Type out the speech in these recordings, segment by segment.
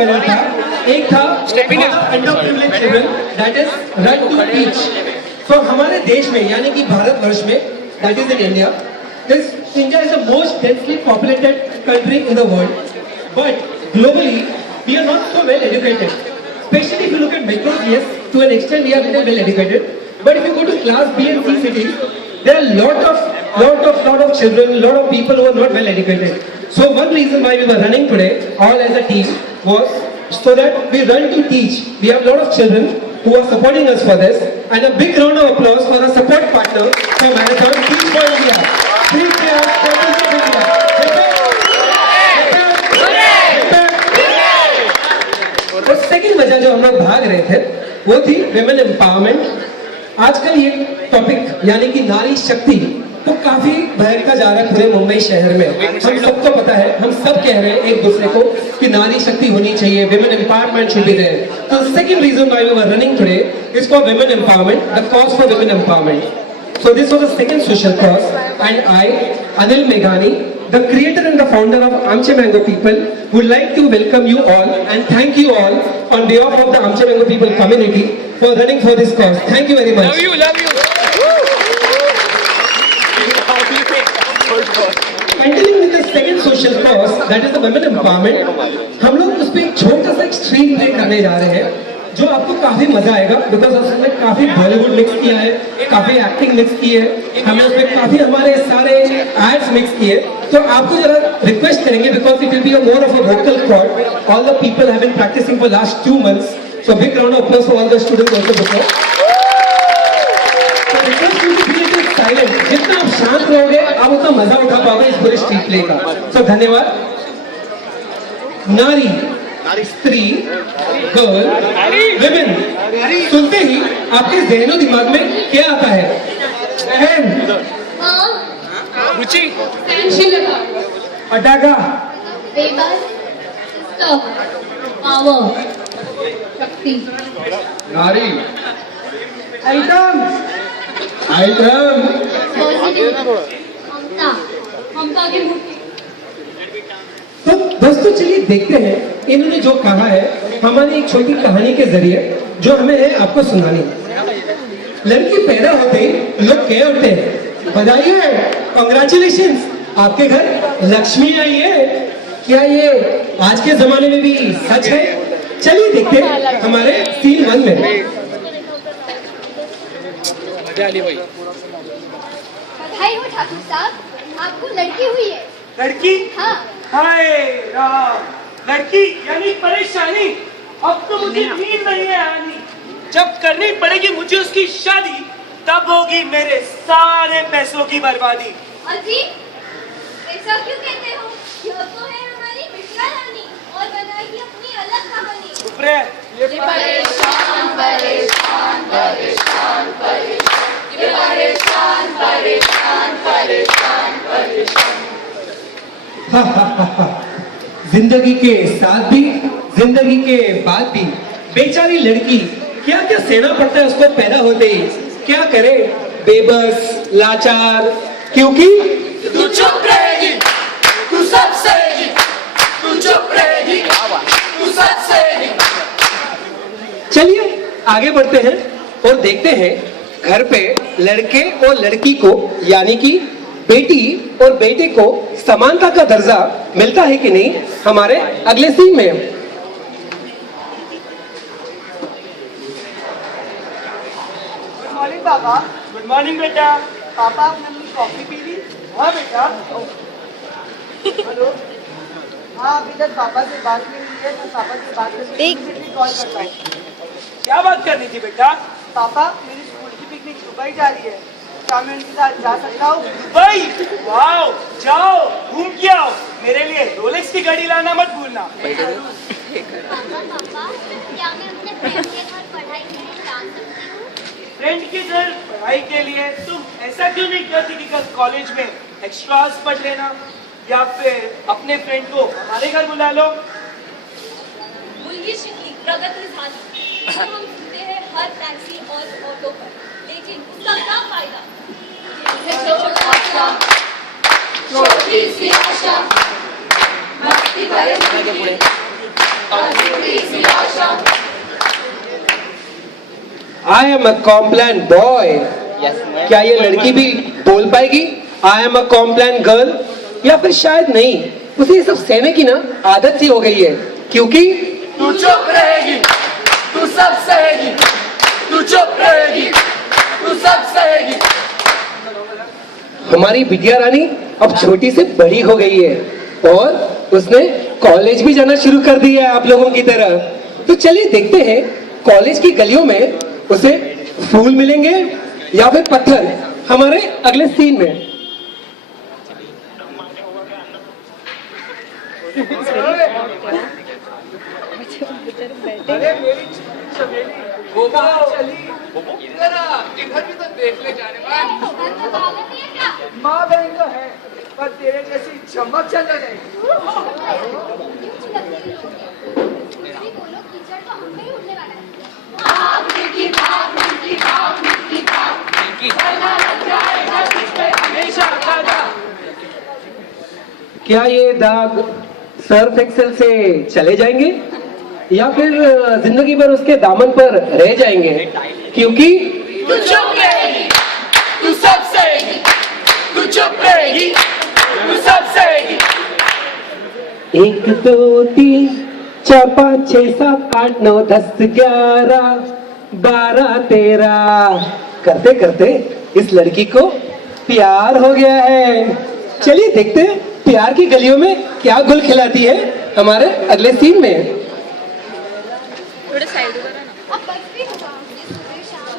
वजह था, एक था underprivileged children, that is run to teach. तो हमारे देश में यानी कि भारतवर्ष में, that is in India, India is the most densely populated country in the world, but globally we are not so well educated. Especially if you look at metros, yes, to an extent we are very well educated. But if you go to class B and C cities, there are lot of children, lot of people who are not well educated. So one reason why we were running today, all as a team, was so that we run to teach. We have a lot of children who are supporting us for this, and a big round of applause for our support partner for Marathon, Teach for India. और second वजह जो हम लोग भाग रहे थे वो थी विमेन एम्पावरमेंट। आजकल ये टॉपिक यानी कि नारी शक्ति तो काफी भयंकर जा रहा है पूरे मुंबई शहर में। हम सबको पता है, हम सब कह रहे हैं एक दूसरे को कि नारी शक्ति होनी चाहिए, women empowerment should be there. तो second reason why we were running today is for women empowerment, the cause for women empowerment. So this was the second social cause, and I, Anil Meghani, the creator and the founder of Amche Mango People, would like to welcome you all and thank you all on behalf of the Amche Mango People community for running for this cause. Thank you very much. Love you, love you. Continuing with the second social cause, that is the women empowerment, हम लोग उस पर एक छोटा सा stream play करने जा रहे हैं जो आपको काफी मजा आएगा, बिकॉज उसमें काफी बॉलीवुड मिक्स किया है, काफी एक्टिंग मिक्स की है, हमने उसमें काफी हमारे सारे एड्स मिक्स किए। तो आपको जरा रिक्वेस्ट करेंगे, because it will be more of a vocal cord, all the people have been practicing for last 2 months, so big round of applause for all the students also before. तो request you to be little silent, जितना आप शांत रहोगे आप उतना मजा उठा पाओगे इस पूरे स्ट्रीट प्ले का। सो धन्यवाद। नारी, स्त्री, गर्ल, विमेन, सुनते ही आपके ज़हनो दिमाग में क्या आता है? रुचि, पटाखा, पावर, शक्ति, नारी, आइटम, ममता की मूर्ति। तो दोस्तों चलिए देखते हैं इन्होंने जो कहा है हमारी एक छोटी कहानी के जरिए जो हमें है आपको सुनानी। लड़की पैदा होते ही लोग कह उठते हैं बधाई है, कांग्रेचुलेशंस, आपके घर लक्ष्मी आई है। क्या ये आज के जमाने में भी सच है? चलिए देखते हैं हमारे सीन 1 में। बधाई हो ठाकुर साहब, आपको लड़की हुई है। लड़की? हाँ। हाय राम, लड़की यानी परेशानी। अब तो मुझे नींद नहीं है आनी। जब करनी पड़ेगी मुझे उसकी शादी, तब होगी मेरे सारे पैसों की बर्बादी। अजी, ऐसा क्यों कहते हो? यह तो है हमारी बिटिया रानी और बनाएगी अपनी अलग कहानी। चुप रहे। ये परेशान परेशान परेशान परेशान, ये परेशान परेशान परेशान परेशान। जिंदगी के साथ भी, जिंदगी के बाद भी बेचारी लड़की क्या क्या सहना पड़ता है उसको पैदा होते ही। क्या करे, बेबस, लाचार, क्योंकि तू चुप रहेगी, तू सब सहेगी, तू चुप रहेगी, तू सब सहेगी। चलिए आगे बढ़ते हैं और देखते हैं घर पे लड़के और लड़की को यानी कि बेटी और बेटे को समानता का दर्जा मिलता है कि नहीं हमारे अगले सीन में। गुड मॉर्निंग पापा। गुड मॉर्निंग बेटा। पापा आपने अपनी कॉफी पी ली? हाँ बेटा। हेलो। हाँ अभी तक पापा से बात नहीं हुई है, मैं पापा से बात करके कॉल करता हूँ। क्या बात करनी थी बेटा? पापा मेरी स्कूल की पिकनिक दुबई जा रही है, क्या मैं उनके साथ जा सकता हूँ? दुबई? वाओ, जाओ घूम के आओ। मेरे लिए रोलेक्स की घड़ी लाना मत भूलना। पापा, क्या मैं अपने फ्रेंड के घर पढ़ाई के लिए जा सकती हूँ? फ्रेंड के घर पढ़ाई के लिए? तुम ऐसा क्यों नहीं करती कि कल कॉलेज में एक्स्ट्रास पढ़ लेना, या फिर अपने फ्रेंड को हमारे घर बुला लो। मुल्की शिकी प्रगति झांसी, हम सुनते हैं हर टैक्सी और ऑटो पर, लेकिन उसका क्या फायदा? छोटी सी आशा, मस्ती भरे I am a Complan boy. क्या ये लड़की भी बोल पाएगी I am a Complan girl? या फिर शायद नहीं, उसे ये सब सहने की ना आदत सी हो गई है, क्योंकि तू चुप रहेगी, तू सब सहेगी, तू चुप रहेगी, तू सब सहेगी। हमारी बिटिया रानी अब छोटी से बड़ी हो गई है और उसने कॉलेज भी जाना शुरू कर दिया है आप लोगों की तरह। तो चलिए देखते हैं कॉलेज की गलियों में उसे फूल मिलेंगे या फिर पत्थर, हमारे अगले सीन में। इधर भी तो देख ले जाने माँ बहन तो है, पर तेरे जैसी चमक चल नहीं। क्या ये दाग सर्फ एक्सेल से चले जाएंगे या फिर जिंदगी भर उसके दामन पर रह जाएंगे? क्योंकि तू चुप रहेगी, तू सब सहेगी, तू चुप रहेगी, तू सब सहेगी। 1 2 3 4 5 6 7 8 9 10 11 12 13 करते करते इस लड़की को प्यार हो गया है। चलिए देखते हैं प्यार की गलियों में क्या गुल खिलाती है हमारे अगले सीन में। अब बस भी होगा, ये सुबह शाम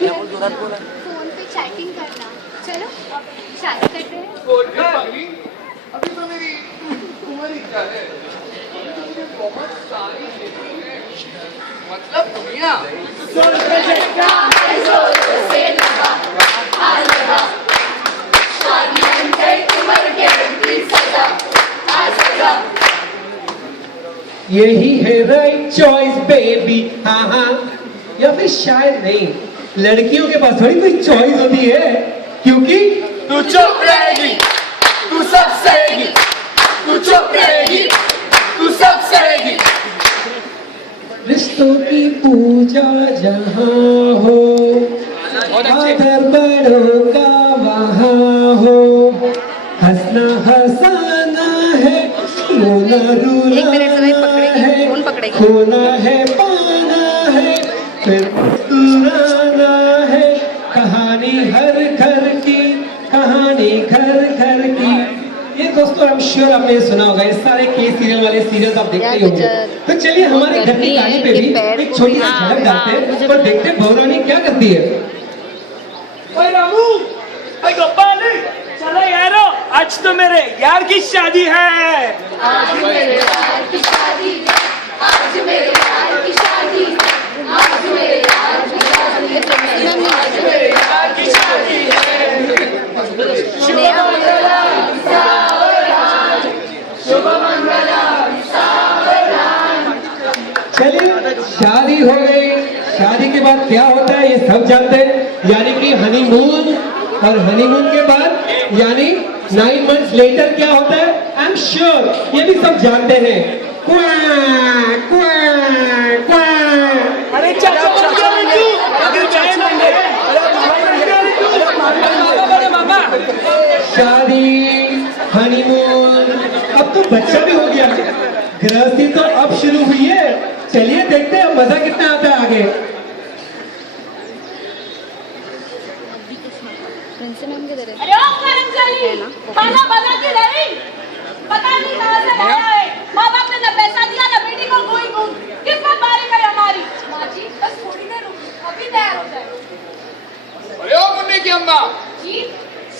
फोन पे चैटिंग करना। चलो अब शादी करते हैं। अभी तो मेरी उम्र ही क्या है, अभी तो मुझे बहुत सारी चीजें हैं, मतलब दुनिया। यही है राइट चॉइस बेबी। हाँ हाँ, या फिर शायद नहीं, लड़कियों के पास थोड़ी कोई चॉइस होती है, क्योंकि तू चुप रहेगी, तू सब सहेगी, तू चुप रहेगी, तू सब सहेगी। रिश्तों की पूजा जहाँ हो, आदर बड़ों का वहाँ हो, हंसना हंसाना है, रोना रुलाना है, खोना है पाना है, फिर मुस्कुराना है। कहानी हर घर की, कहानी घर घर की। ये दोस्तों आई एम श्योर आपने ये सुना होगा, ये सारे के सीरियल वाले सीरियल्स आप देखते ही होंगे। तो चलिए हमारे घर की कहानी पे भी एक छोटी सी झलक डालते हैं और देखते हैं बहू रानी क्या करती है। ओए रामू, ओए गोपाल, चलो यारो, आज तो मेरे यार की शादी है। आज मेरे यार की शादी, आज मेरे यार की शादी, आज मेरे यार की शादी, आज मेरे यार की शादी है। शुभ मंगला सावधान, शुभ मंगला सावधान। चलिए शादी हो गई, शादी के बाद क्या होता है ये सब जानते हैं, यानी कि हनीमून, और हनीमून के बाद यानी 9 months लेटर क्या होता है आई एम श्योर ये भी सब जानते हैं। क्वा, क्वा, क्वा। अरे चाचा शादी, हनीमून, अब तो बच्चा भी हो गया, गृहस्थी तो अब शुरू हुई है। चलिए देखते हैं मजा कितना आता है आगे। अरे ओ कर्मचारी, खाना बना के रही, पता नहीं कहाँ से लाया है। माँ बाप ने न पैसा दिया न बेटी को कोई गुण, किस्मत मारी गई हमारी। माँ जी बस थोड़ी देर रुकी, अभी तैयार हो जाए। अरे ओ मुन्नी की अम्मा, जी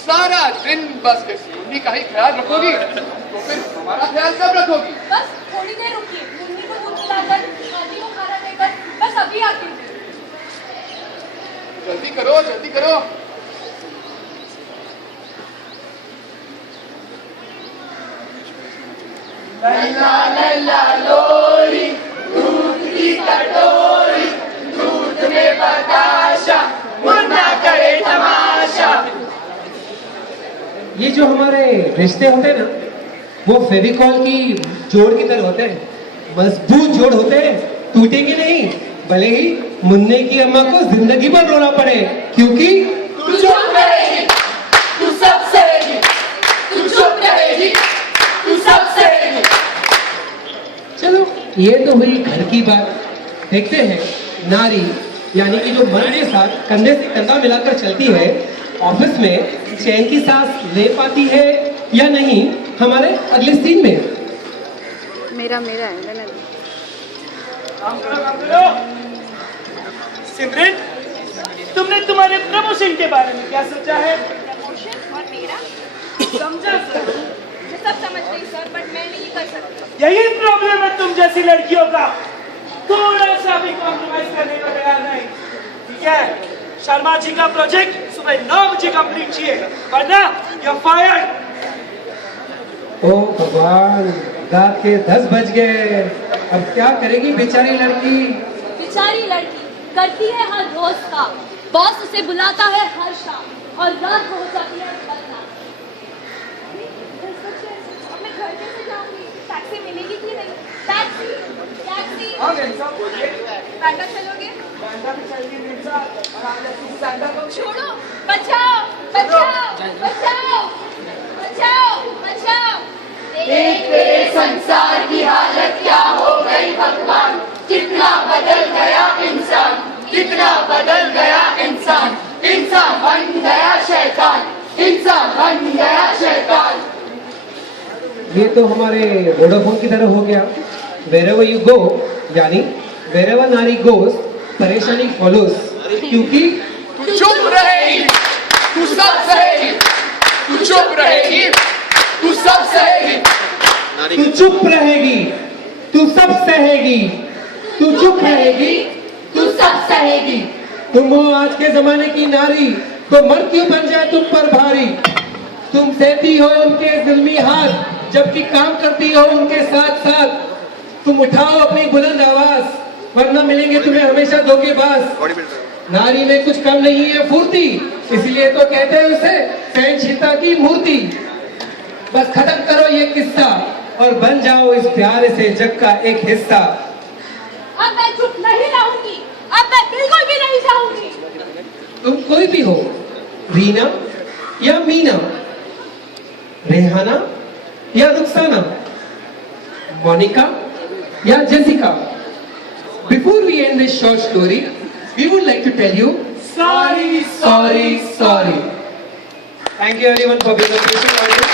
सारा दिन बस मुन्नी का ही ख्याल रखोगी तो फिर हमारा ख्याल कब रखोगी? बस थोड़ी देर रुकिए, मुन्नी को दूध पिलाकर, दादी को खाना देकर बस अभी आती हूँ। जल्दी करो, जल्दी करो। लैला लैला लोरी, दूध की कटोरी, दूध में बताशा, मुन्ना करे तमाशा। ये जो हमारे रिश्ते होते हैं ना, वो फेविकॉल की जोड़ की तरह होते हैं। मजबूत जोड़ होते हैं, टूटेंगे नहीं, भले ही मुन्ने की अम्मा को जिंदगी भर रोना पड़े, क्योंकि तू चुप रहेगी, तू सब सहेगी, तू चुप रहेगी, तू सब सहेगी। चलो ये तो हुई घर की बात। देखते हैं नारी यानी कि जो मर्द के साथ कंधे से कंधा मिलाकर चलती है, ऑफिस में चैन की सांस ले पाती है या नहीं, हमारे अगले सीन में। मेरा मेरा है मैंने काम करो। सिमरन, तुमने तुम्हारे प्रमोशन के बारे में क्या सोचा है? प्रमोशन और मेरा समझा सर? मैं सब समझ गई सर, बट मैं नहीं कर सकती। यही प्रॉब्लम है तुम जैसी लड़कियों का, थोड़ा सा भी कॉम्प्रोमाइज करने को तैयार नहीं। ठीक है, शर्मा जी का प्रोजेक्ट सुबह 9 बजे कंप्लीट चाहिए, वरना यू फायर्ड। ओ भगवान, रात के 10 बज गए, अब क्या करेगी बेचारी लड़की। बेचारी लड़की करती है हर रोज का, बॉस उसे बुलाता है हर शाम और रात को हो जाती है बदनाम। अब मैं घर कैसे जाऊंगी? टैक्सी मिलेगी कि नहीं? टैक्सी टैक्सी हाँ साहब बोलिए। पैंडा चलोगे? बैंडा भी चलिए मेरे साथ, और आज ऐसी बैंडा को छोड़ो, बचाओ बचाओ बचाओ बचाओ बचाओ। देख तेरे संसार की हालत क्या हो गई भगवान, कितना बदल गया इंसान, कितना बदल गया इंसान, इंसान बन गया शैतान, इंसान बन गया शैतान। ये तो हमारे वोडाफोन की तरह हो गया। Wherever you go, यानी wherever नारी goes, परेशानी follows, क्योंकि तू चुप रहेगी, तू सब सहेगी, तू चुप रहेगी, तू सब सहेगी। तू चुप रहेगी, तू सब सहेगी, तू चुप रहेगी, तू सब सहेगी। तुम हो आज के जमाने की नारी, तो मर्द क्यों बन जाए तुम पर भारी। तुम सहती हो उनके जुल्मी हाथ, जबकि काम करती हो उनके साथ साथ। तुम उठाओ अपनी बुलंद आवाज, वरना मिलेंगे तुम्हें हमेशा धोखेबाज। नारी में कुछ कम नहीं है फुर्ती, इसलिए तो कहते हैं उसे सहनशीलता की मूर्ति। बस खत्म करो ये किस्सा और बन जाओ इस प्यार से जग का एक हिस्सा। अब मैं चुप नहीं रहूंगी, अब मैं बिल्कुल भी नहीं चाहूंगी। तुम कोई भी हो, रीना या मीना, रेहाना या रुखसाना, मोनिका या Jessica. Before we end this short story, we would like to tell you sorry. Thank you everyone for being a patient audience.